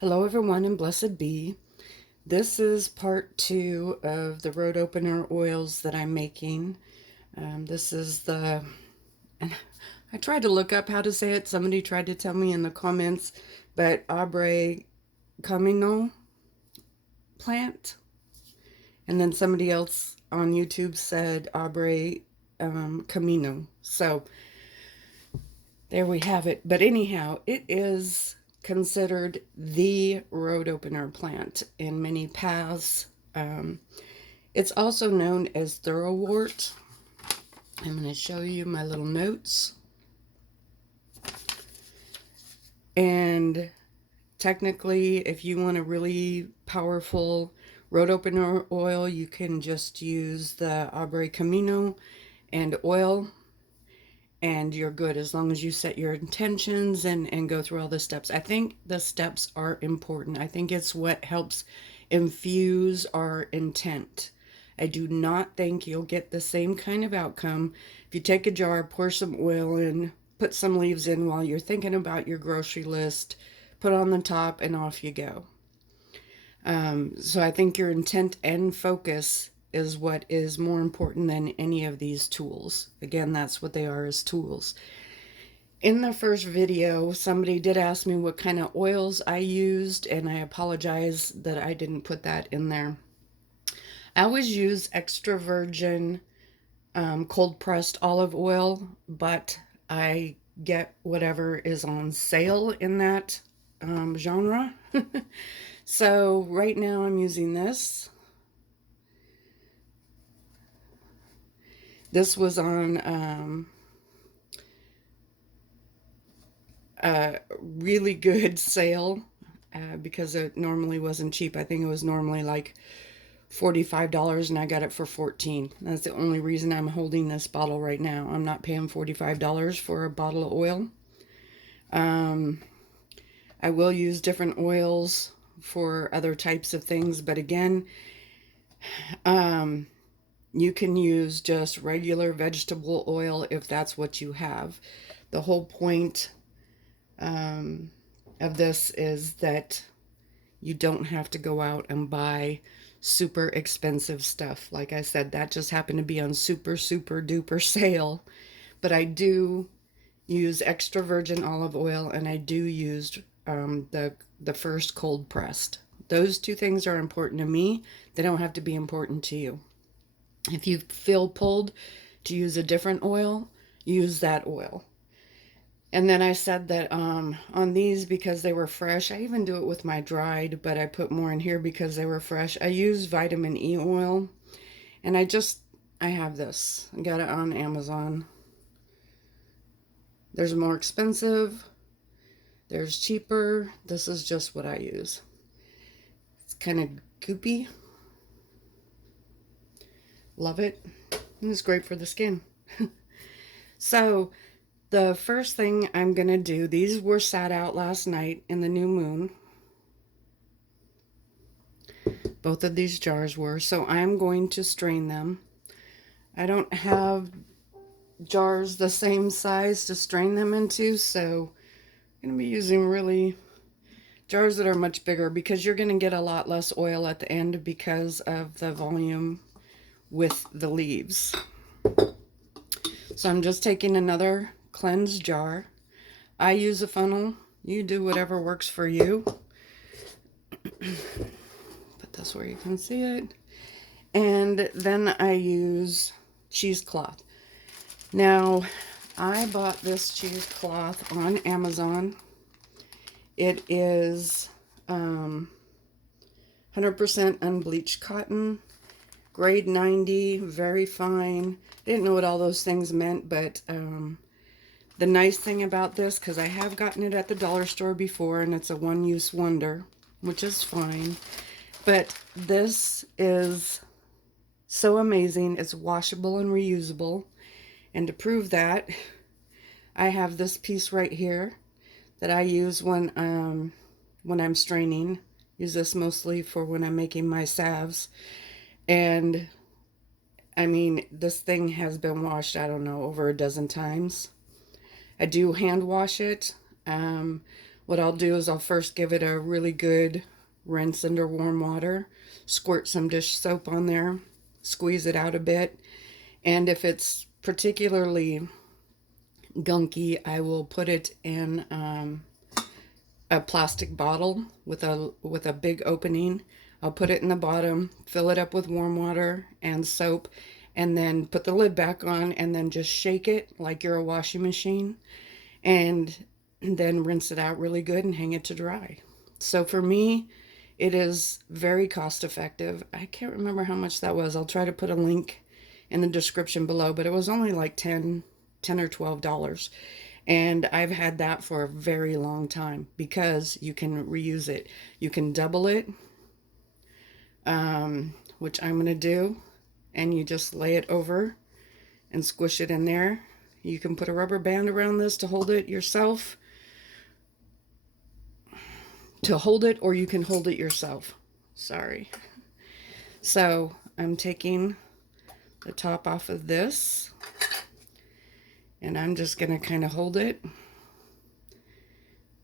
Hello everyone and blessed be. This is part 2 of the road opener oils that I'm making. This is and I tried to look up how to say it. Somebody tried to tell me in the comments, but Abre Camino plant. And then somebody else on YouTube said Abre Camino. So there we have it. But anyhow, it is considered the road opener plant in many paths. It's also known as thoroughwort. I'm going to show you my little notes. And technically, if you want a really powerful road opener oil, you can just use the Abre Camino and oil, and you're good as long as you set your intentions and go through all the steps. I think the steps are important. I think it's what helps infuse our intent. I do not think you'll get the same kind of outcome if you take a jar, pour some oil in, put some leaves in while you're thinking about your grocery list, put on the top, and off you go. So I think your intent and focus is what is more important than any of these tools. Again, that's what they are, as tools. In the first video, somebody did ask me what kind of oils I used, and I apologize that I didn't put that in there. I always use extra virgin cold pressed olive oil, but I get whatever is on sale in that genre. So right now I'm using this. This was on a really good sale because it normally wasn't cheap. I think it was normally like $45 and I got it for $14. That's the only reason I'm holding this bottle right now. I'm not paying $45 for a bottle of oil. I will use different oils for other types of things, but again, you can use just regular vegetable oil if that's what you have. The whole point of this is that you don't have to go out and buy super expensive stuff. Like I said, that just happened to be on super duper sale. But I do use extra virgin olive oil, and I do use the first cold pressed. Those two things are important to me. They don't have to be important to you. If you feel pulled to use a different oil, use that oil. And then I said that on these, because they were fresh, I even do it with my dried, but I put more in here because they were fresh. I use vitamin E oil, and I have this. I got it on Amazon. There's more expensive. There's cheaper. This is just what I use. It's kind of goopy. Love it. And it's great for the skin. So the first thing I'm going to do, these were sat out last night in the new moon. Both of these jars were. So I'm going to strain them. I don't have jars the same size to strain them into, so I'm going to be using really jars that are much bigger, because you're going to get a lot less oil at the end because of the volume with the leaves. So I'm just taking another cleansed jar. I use a funnel. You do whatever works for you. Put this where you can see it. And then I use cheesecloth. Now, I bought this cheesecloth on Amazon. It is 100% unbleached cotton, grade 90, very fine. I didn't know what all those things meant, but the nice thing about this, because I have gotten it at the dollar store before, and it's a one-use wonder, which is fine, but this is so amazing. It's washable and reusable, and to prove that, I have this piece right here that I use when I'm straining. Use this mostly for when I'm making my salves. And I mean, this thing has been washed, I don't know, over a dozen times. I do hand wash it. what I'll do is I'll first give it a really good rinse under warm water, squirt some dish soap on there, squeeze it out a bit, and if it's particularly gunky, I will put it in a plastic bottle with a big opening. I'll put it in the bottom, fill it up with warm water and soap, and then put the lid back on, and then just shake it like you're a washing machine, and then rinse it out really good and hang it to dry. So for me, it is very cost effective. I can't remember how much that was. I'll try to put a link in the description below, but it was only like $10 or $12. And I've had that for a very long time because you can reuse it. You can double it, which I'm going to do, and you just lay it over and squish it in there. You can put a rubber band around this to hold it yourself, or you can hold it yourself. Sorry. So I'm taking the top off of this, and I'm just going to kind of hold it,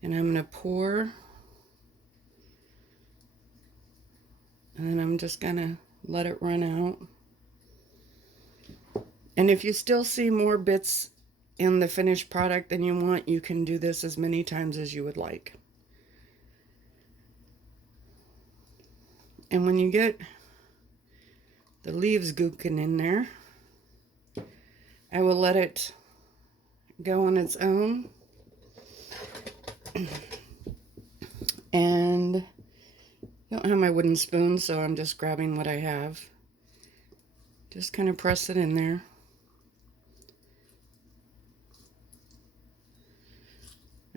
and I'm going to pour, and then I'm just going to let it run out. And if you still see more bits in the finished product than you want, you can do this as many times as you would like. And when you get the leaves gooking in there, I will let it go on its own. And I don't have my wooden spoon, so I'm just grabbing what I have. Just kind of press it in there.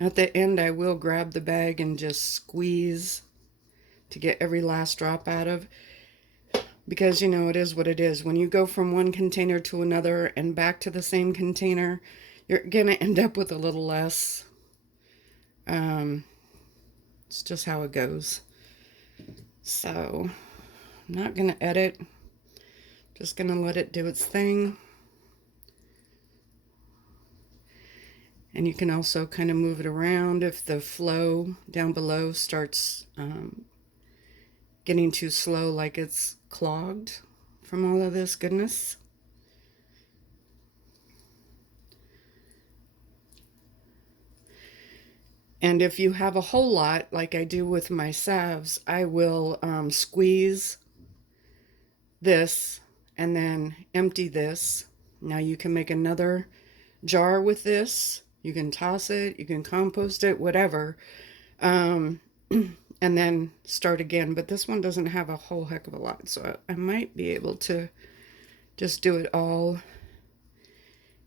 At the end, I will grab the bag and just squeeze to get every last drop out of, because you know, it is what it is. When you go from one container to another and back to the same container, you're gonna end up with a little less. It's just how it goes. So I'm not gonna edit, just gonna let it do its thing. And you can also kind of move it around if the flow down below starts getting too slow, like it's clogged from all of this goodness. And if you have a whole lot, like I do with my salves, I will squeeze this and then empty this. Now you can make another jar with this. You can toss it, you can compost it, whatever. And then start again. But this one doesn't have a whole heck of a lot, so I might be able to just do it all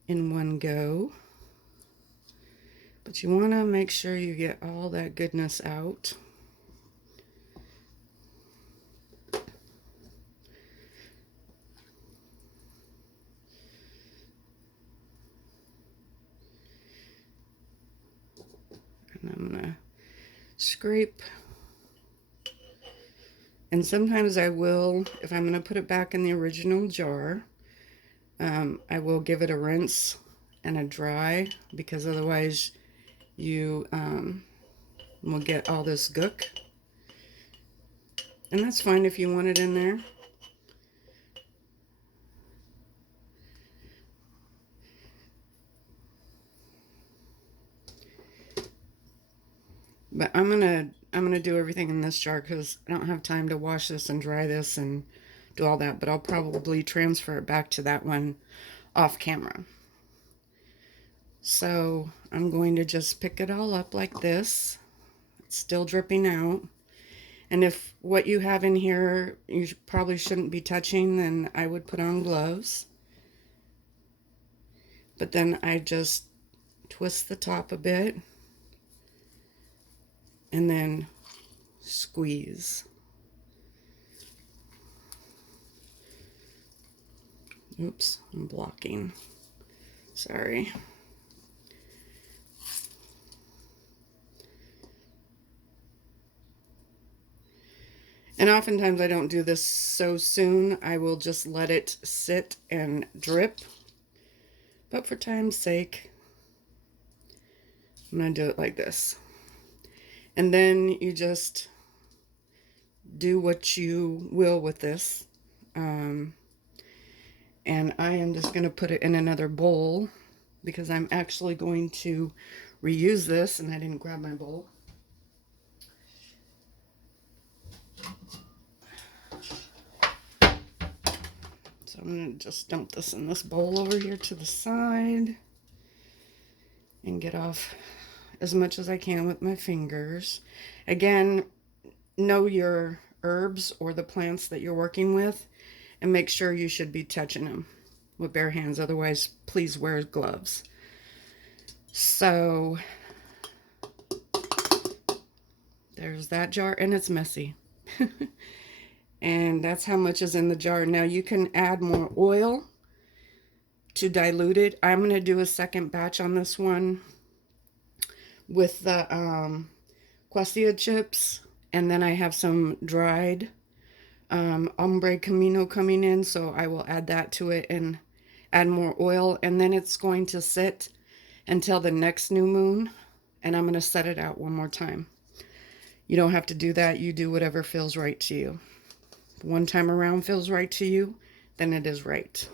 in one go. But you want to make sure you get all that goodness out. And I'm going to scrape. And sometimes I will, if I'm going to put it back in the original jar, I will give it a rinse and a dry, because otherwise you will get all this gook. And that's fine if you want it in there. But I'm gonna do everything in this jar because I don't have time to wash this and dry this and do all that. But I'll probably transfer it back to that one off camera. So I'm going to just pick it all up like this. It's still dripping out. And if what you have in here you probably shouldn't be touching, then I would put on gloves. But then I just twist the top a bit and then squeeze. Oops, I'm blocking. Sorry. And oftentimes I don't do this so soon. I will just let it sit and drip. But for time's sake, I'm going to do it like this. And then you just do what you will with this. And I am just going to put it in another bowl because I'm actually going to reuse this, and I didn't grab my bowl. So I'm going to just dump this in this bowl over here to the side and get off as much as I can with my fingers. Again, know your herbs or the plants that you're working with and make sure you should be touching them with bare hands. Otherwise, please wear gloves. So there's that jar, and it's messy. And that's how much is in the jar. Now you can add more oil to dilute it. I'm going to do a second batch on this one with the Quassia chips, and then I have some dried Abre Camino coming in, so I will add that to it and add more oil, and then it's going to sit until the next new moon, and I'm going to set it out one more time. You don't have to do that. You do whatever feels right to you. If one time around feels right to you, then it is right.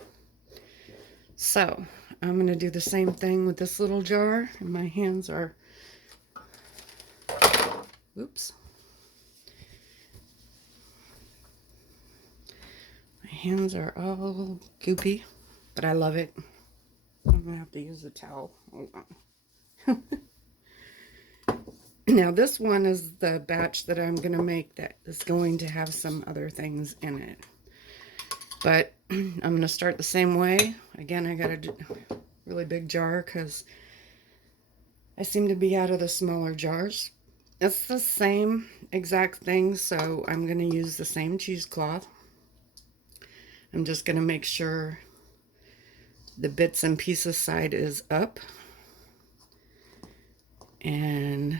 So I'm going to do the same thing with this little jar, and my hands are, oops. My hands are all goopy, but I love it. I'm going to have to use a towel. Hold on. Now this one is the batch that I'm going to make that is going to have some other things in it. But I'm going to start the same way. Again, I got a really big jar because I seem to be out of the smaller jars. It's the same exact thing, so I'm going to use the same cheesecloth. I'm just going to make sure the bits and pieces side is up. And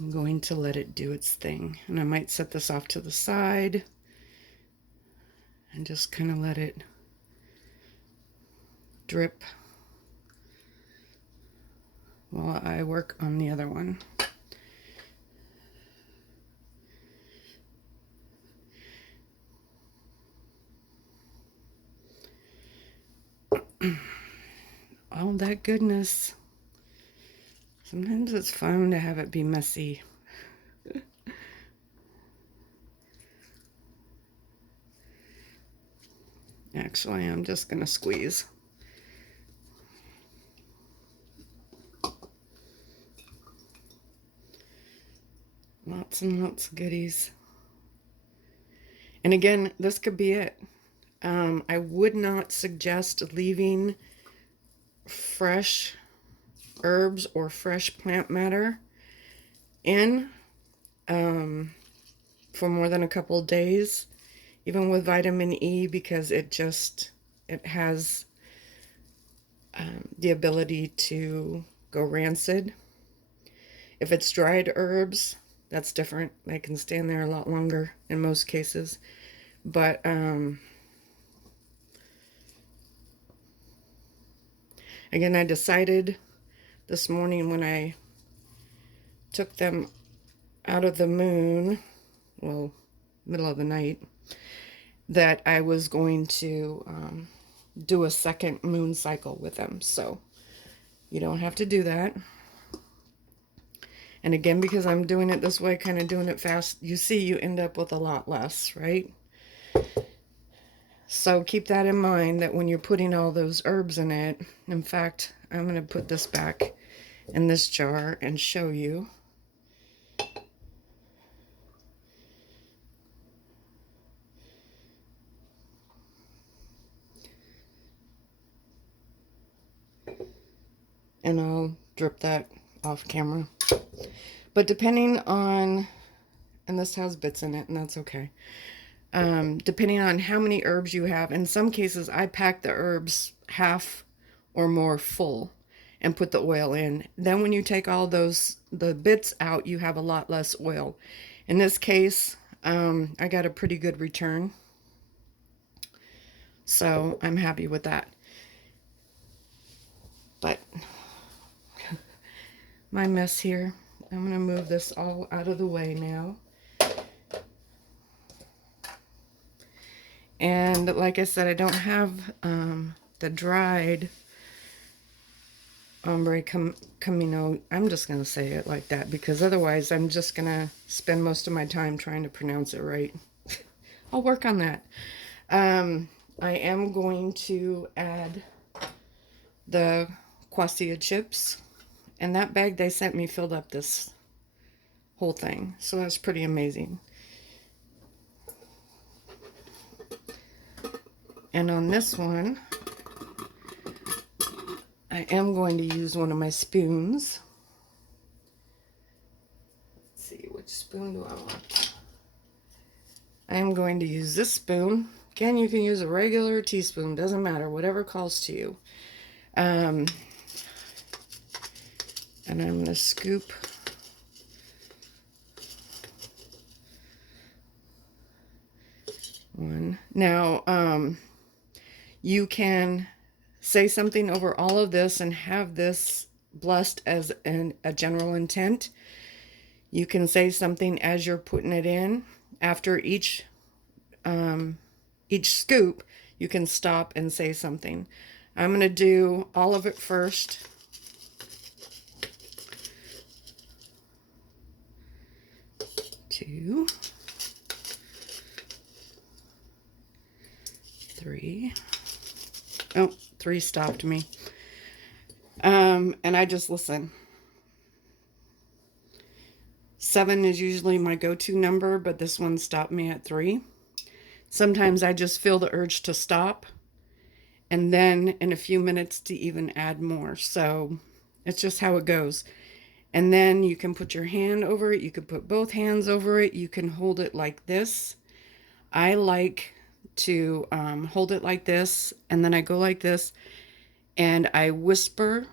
I'm going to let it do its thing. And I might set this off to the side and just kind of let it drip while I work on the other one. All that goodness. Sometimes it's fun to have it be messy. Actually, I'm just going to squeeze. Lots and lots of goodies. And again, this could be it. I would not suggest leaving fresh herbs or fresh plant matter in for more than a couple days, even with vitamin E, because it has the ability to go rancid. If it's dried herbs, that's different. They can stand there a lot longer in most cases. But again, I decided this morning when I took them out of the moon, well, middle of the night, that I was going to do a second moon cycle with them. So you don't have to do that. And again, because I'm doing it this way, kind of doing it fast, you see you end up with a lot less, right? So keep that in mind, that when you're putting all those herbs in it. In fact, I'm going to put this back in this jar and show you. And I'll drip that off camera. But depending on, and this has bits in it, and that's okay. Depending on how many herbs you have, in some cases I pack the herbs half or more full and put the oil in. Then when you take all the bits out, you have a lot less oil. In this case, I got a pretty good return. So I'm happy with that. But my mess here. I'm going to move this all out of the way now. And like I said, I don't have the dried Abre Camino. I'm just going to say it like that because otherwise I'm just going to spend most of my time trying to pronounce it right. I'll work on that. I am going to add the Quassia chips. And that bag they sent me filled up this whole thing. So that's pretty amazing. And on this one, I am going to use one of my spoons. Let's see, which spoon do I want? I am going to use this spoon. Again, you can use a regular teaspoon, doesn't matter, whatever calls to you. And I'm going to scoop one. Now, you can say something over all of this and have this blessed as a general intent. You can say something as you're putting it in. After each scoop, you can stop and say something. I'm going to do all of it first. 2, 3. Oh, 3 stopped me. And I just listen. 7 is usually my go-to number, but this one stopped me at 3. Sometimes I just feel the urge to stop, and then in a few minutes to even add more. So it's just how it goes. And then you can put your hand over it. You can put both hands over it. You can hold it like this. I like to hold it like this, and then I go like this, and I whisper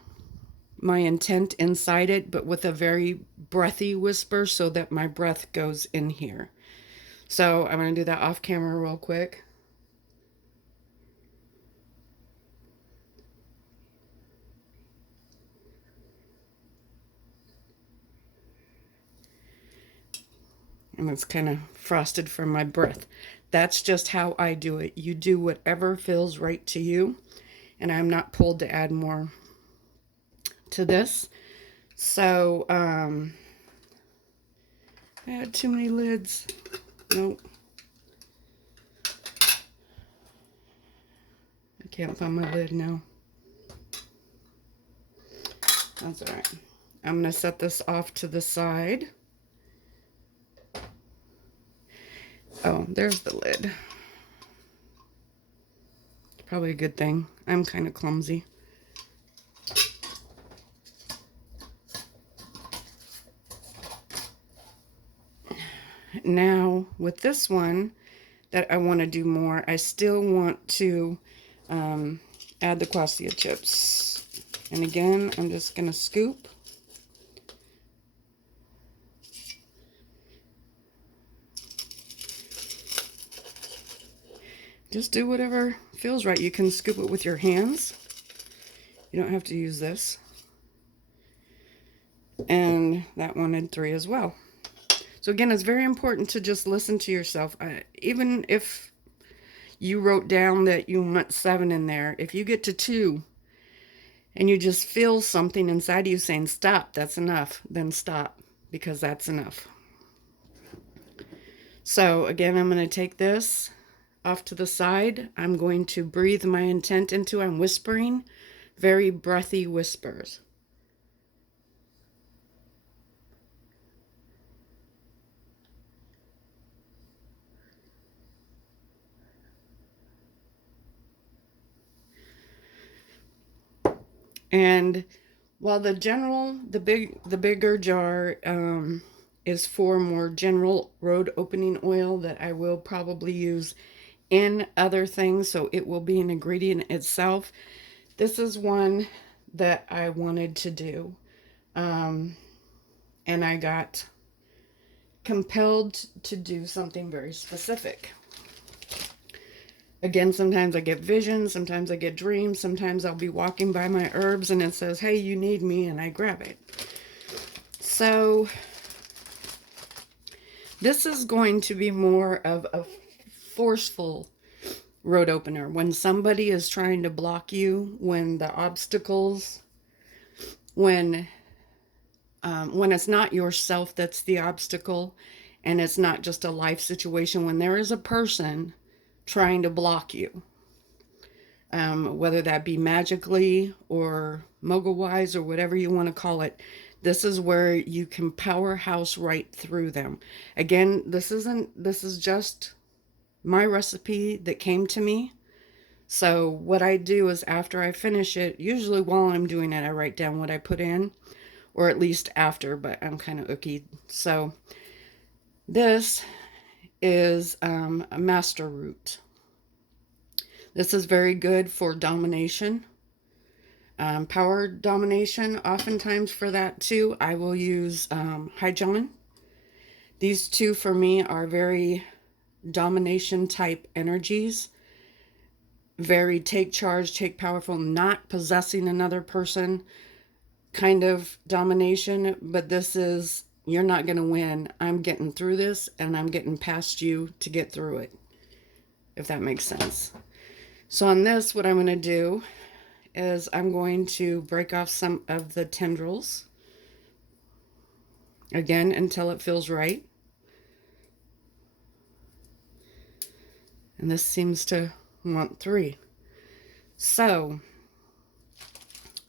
my intent inside it, but with a very breathy whisper so that my breath goes in here. So I'm going to do that off camera real quick. And it's kind of frosted from my breath. That's just how I do it. You do whatever feels right to you. And I'm not pulled to add more to this. So, I had too many lids. Nope. I can't find my lid now. That's all right. I'm going to set this off to the side. Oh, there's the lid. Probably a good thing. I'm kind of clumsy. Now, with this one that I want to do more, I still want to add the Quassia chips. And again, I'm just going to scoop. Just do whatever feels right. You can scoop it with your hands. You don't have to use this. And that wanted 3 as well. So again, it's very important to just listen to yourself. Even if you wrote down that you want 7 in there, if you get to 2 and you just feel something inside you saying, stop, that's enough, then stop, because that's enough. So again, I'm going to take this off to the side. I'm going to breathe my intent into. I'm whispering, very breathy whispers. And while the bigger jar is for more general road opening oil that I will probably use in other things, so it will be an ingredient itself. This is one that I wanted to do, and I got compelled to do something very specific. Again, sometimes I get visions, sometimes I get dreams, sometimes I'll be walking by my herbs and it says, hey, you need me, and I grab it. So this is going to be more of a forceful road opener. When somebody is trying to block you, when the obstacles, when it's not yourself that's the obstacle, and it's not just a life situation, when there is a person trying to block you, whether that be magically or mogul-wise or whatever you want to call it, this is where you can powerhouse right through them. Again, this is just my recipe that came to me. So what I do is after I finish it, usually while I'm doing it, I write down what I put in, or at least after, but I'm kind of ooky. So this is a master root. This is very good for domination, power domination. Oftentimes for that too, I will use high John. These two for me are very domination type energies. Very take charge, take powerful, not possessing another person kind of domination. But this is, you're not going to win. I'm getting through this and I'm getting past you to get through it, if that makes sense. So on this, what I'm going to do is I'm going to break off some of the tendrils, again, until it feels right. And this seems to want 3. So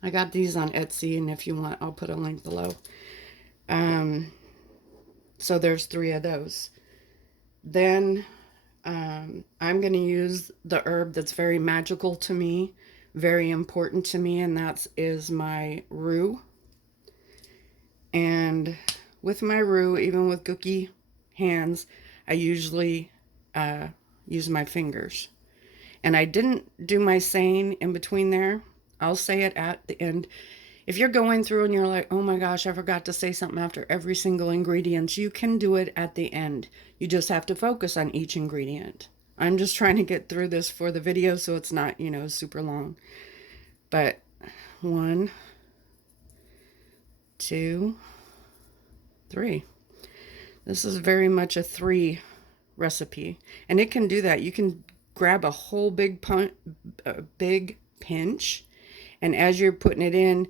I got these on Etsy, and if you want, I'll put a link below. So there's 3 of those. Then I'm going to use the herb that's very magical to me, very important to me, and that is my rue. And with my rue, even with gooky hands, I usually use my fingers. And I didn't do my saying in between there. I'll say it at the end. If you're going through and you're like, oh my gosh, I forgot to say something after every single ingredient, you can do it at the end. You just have to focus on each ingredient. I'm just trying to get through this for the video so it's not, super long. But 1, 2, 3. This is very much a 3 recipe. And it can do that. You can grab a whole big pinch, and as you're putting it in,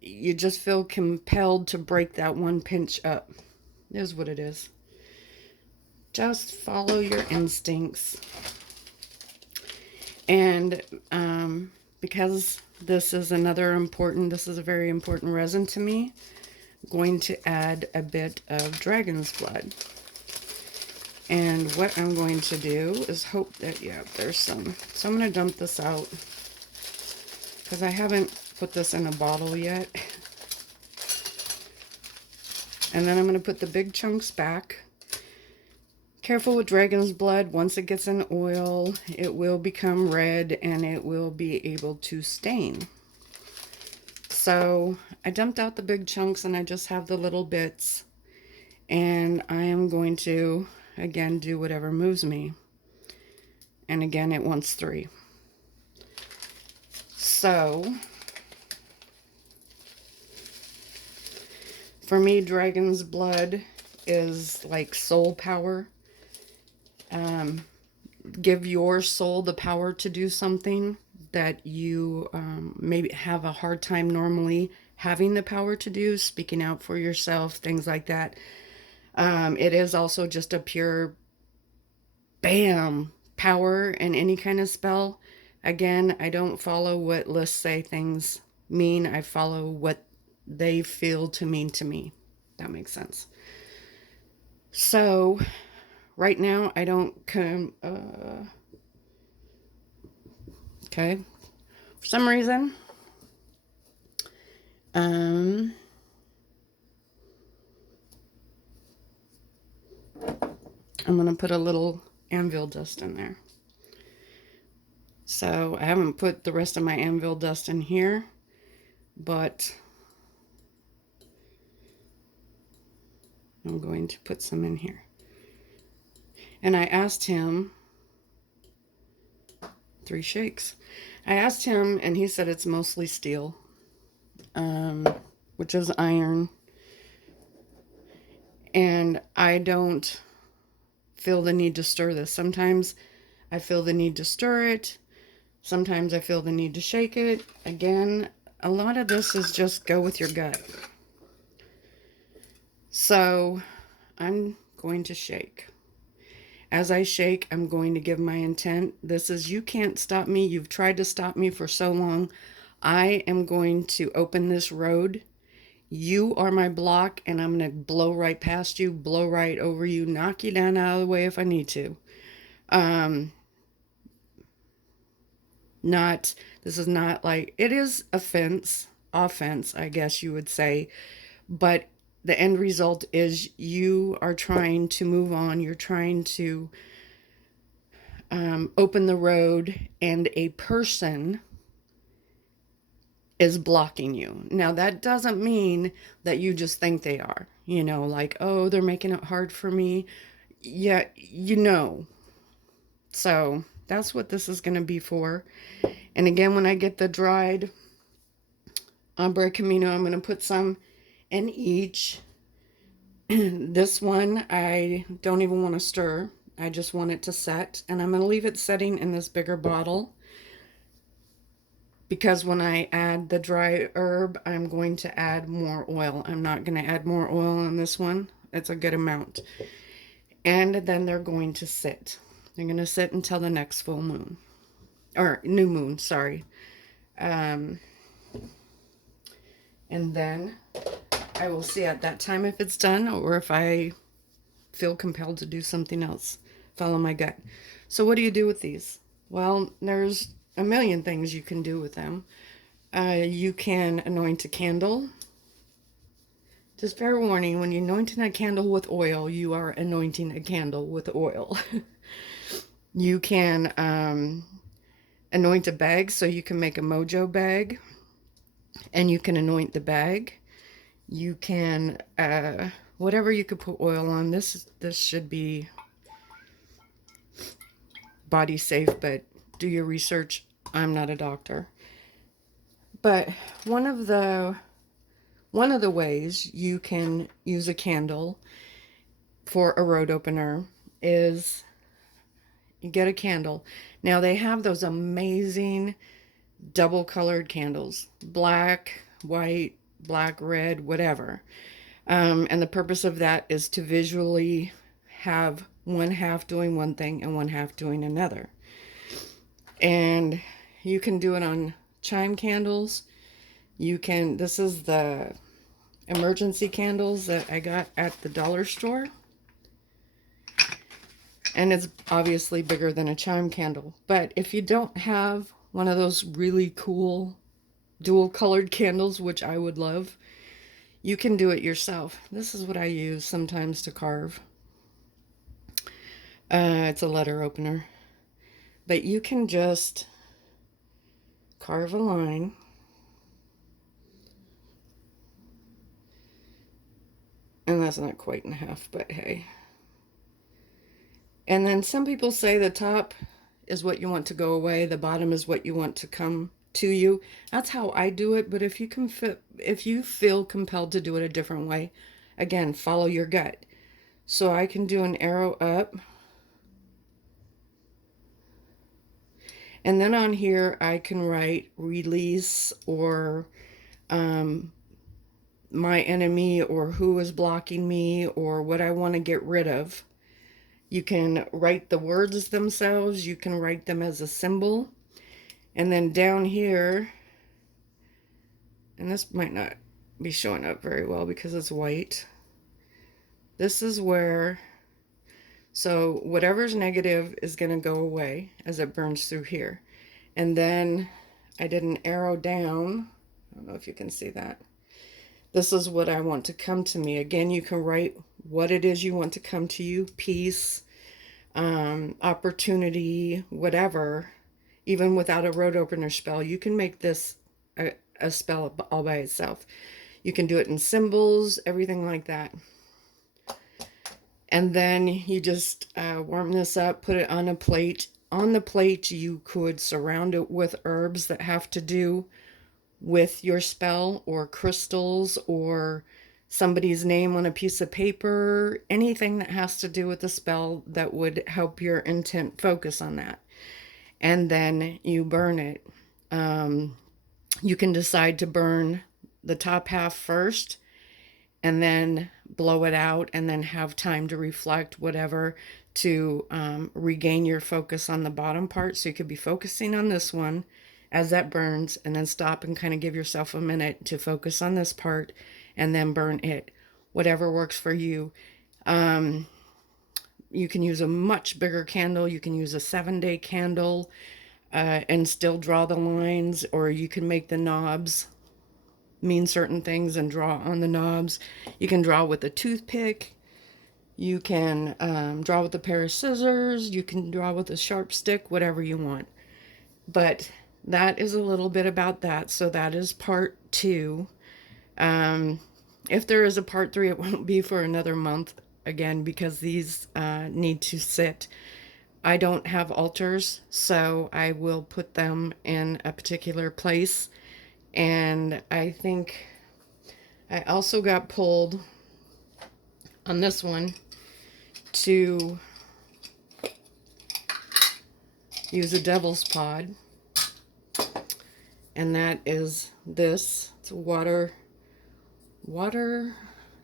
you just feel compelled to break that one pinch up. Is what it is. Just follow your instincts. And because this is a very important resin to me, I'm going to add a bit of dragon's blood. And what I'm going to do is hope that, there's some. So I'm going to dump this out because I haven't put this in a bottle yet. And then I'm going to put the big chunks back. Careful with dragon's blood. Once it gets in oil, it will become red and it will be able to stain. So I dumped out the big chunks and I just have the little bits. And I am going to, again, do whatever moves me. And again, it wants 3. So for me, dragon's blood is like soul power. Give your soul the power to do something that you maybe have a hard time normally having the power to do, speaking out for yourself, things like that. It is also just a pure bam power in any kind of spell. Again, I don't follow what lists say things mean. I follow what they feel to mean to me. That makes sense. So right now I don't come okay, for some reason I'm gonna put a little anvil dust in there. So I haven't put the rest of my anvil dust in here, but I'm going to put some in here. And I asked him 3 shakes. I asked him, and he said it's mostly steel, which is iron. And I don't feel the need to stir this. Sometimes I feel the need to stir it. Sometimes I feel the need to shake it. Again, a lot of this is just go with your gut. So I'm going to shake. As I shake, I'm going to give my intent. This is, you can't stop me. You've tried to stop me for so long. I am going to open this road. You are my block, and I'm going to blow right past you, blow right over you, knock you down out of the way if I need to. This is not like, it is offense, I guess you would say, but the end result is you are trying to move on. You're trying to open the road, and a person is blocking you. Now, that doesn't mean that you just think they are, you know, like, oh, they're making it hard for me. Yeah, you know. So that's what this is going to be for. And again, when I get the dried Abre Camino, I'm going to put some in each. This one, I don't even want to stir. I just want it to set. And I'm going to leave it setting in this bigger bottle, because when I add the dry herb, I'm going to add more oil. I'm not going to add more oil on this one. It's a good amount. And then they're going to sit. They're going to sit until the next full moon. Or new moon, sorry. And then I will see at that time if it's done, or if I feel compelled to do something else. Follow my gut. So what do you do with these? Well, there's a million things you can do with them. You can anoint a candle. Just fair warning, when you're anointing a candle with oil, you are anointing a candle with oil. You can anoint a bag, so you can make a mojo bag, and you can anoint the bag. You can, whatever you could put oil on. This should be body safe, but do your research. I'm not a doctor. But one of the ways you can use a candle for a road opener is you get a candle. Now they have those amazing double colored candles, black, white, black, red, whatever. And the purpose of that is to visually have one half doing one thing and one half doing another. And you can do it on chime candles. You can, this is the emergency candles that I got at the dollar store. And it's obviously bigger than a chime candle. But if you don't have one of those really cool dual colored candles, which I would love, you can do it yourself. This is what I use sometimes to carve. It's a letter opener. But you can just carve a line. And that's not quite in half, but hey. And then some people say the top is what you want to go away, the bottom is what you want to come to you. That's how I do it, but if you feel compelled to do it a different way, again, follow your gut. So I can do an arrow up. And then on here I can write release, or my enemy, or who is blocking me, or what I want to get rid of. You can write the words themselves. You can write them as a symbol. And then down here, and this might not be showing up very well because it's white. This is where, so whatever's negative is going to go away as it burns through here. And then I did an arrow down. I don't know if you can see that. This is what I want to come to me. Again, you can write what it is you want to come to you. Peace, opportunity, whatever. Even without a road opener spell, you can make this a spell all by itself. You can do it in symbols, everything like that. And then you just warm this up, put it on a plate, on the plate, you could surround it with herbs that have to do with your spell, or crystals, or somebody's name on a piece of paper, anything that has to do with the spell that would help your intent focus on that. And then you burn it. You can decide to burn the top half first and then blow it out and then have time to reflect, whatever, to regain your focus on the bottom part. So you could be focusing on this one as that burns, and then stop and kind of give yourself a minute to focus on this part and then burn it. Whatever works for you. You can use a much bigger candle. You can use a 7-day candle and still draw the lines, or you can make the knobs mean certain things and draw on the knobs. You can draw with a toothpick. You can draw with a pair of scissors. You can draw with a sharp stick, whatever you want. But that is a little bit about that. So that is part 2. If there is a part 3, it won't be for another month again, because these need to sit. I don't have altars, so I will put them in a particular place. And I think I also got pulled on this one to use a devil's pod. And that is this. It's water,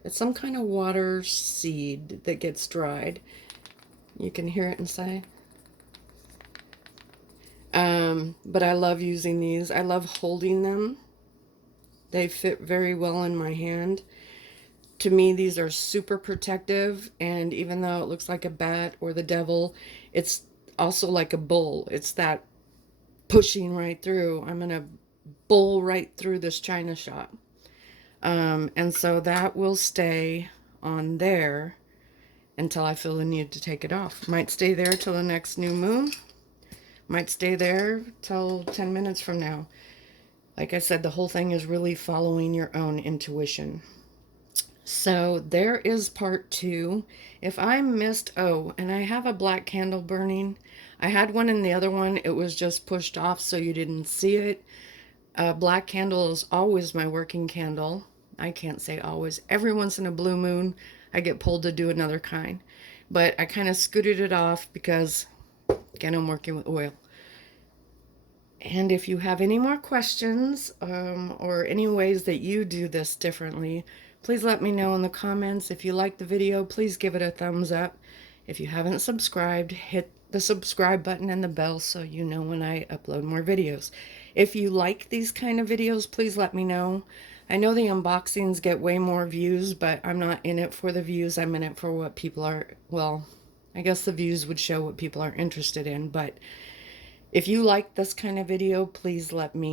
it's some kind of water seed that gets dried. You can hear it inside. But I love using these. I love holding them. They fit very well in my hand. To me, these are super protective, and even though it looks like a bat or the devil, it's also like a bull. It's that pushing right through. I'm gonna bull right through this china shop. And so that will stay on there until I feel the need to take it off. Might stay there till the next new moon. Might stay there till 10 minutes from now. Like I said, the whole thing is really following your own intuition. So there is part 2. If I missed, and I have a black candle burning. I had one in the other one. It was just pushed off so you didn't see it. Black candle is always my working candle. I can't say always. Every once in a blue moon, I get pulled to do another kind. But I kind of scooted it off because, again, I'm working with oil. And if you have any more questions or any ways that you do this differently, please let me know in the comments. If you like the video, please give it a thumbs up. If you haven't subscribed, hit the subscribe button and the bell so you know when I upload more videos. If you like these kind of videos, please let me know. I know the unboxings get way more views, but I'm not in it for the views. I'm in it for what people are, well, I guess the views would show what people are interested in. But if you like this kind of video, please let me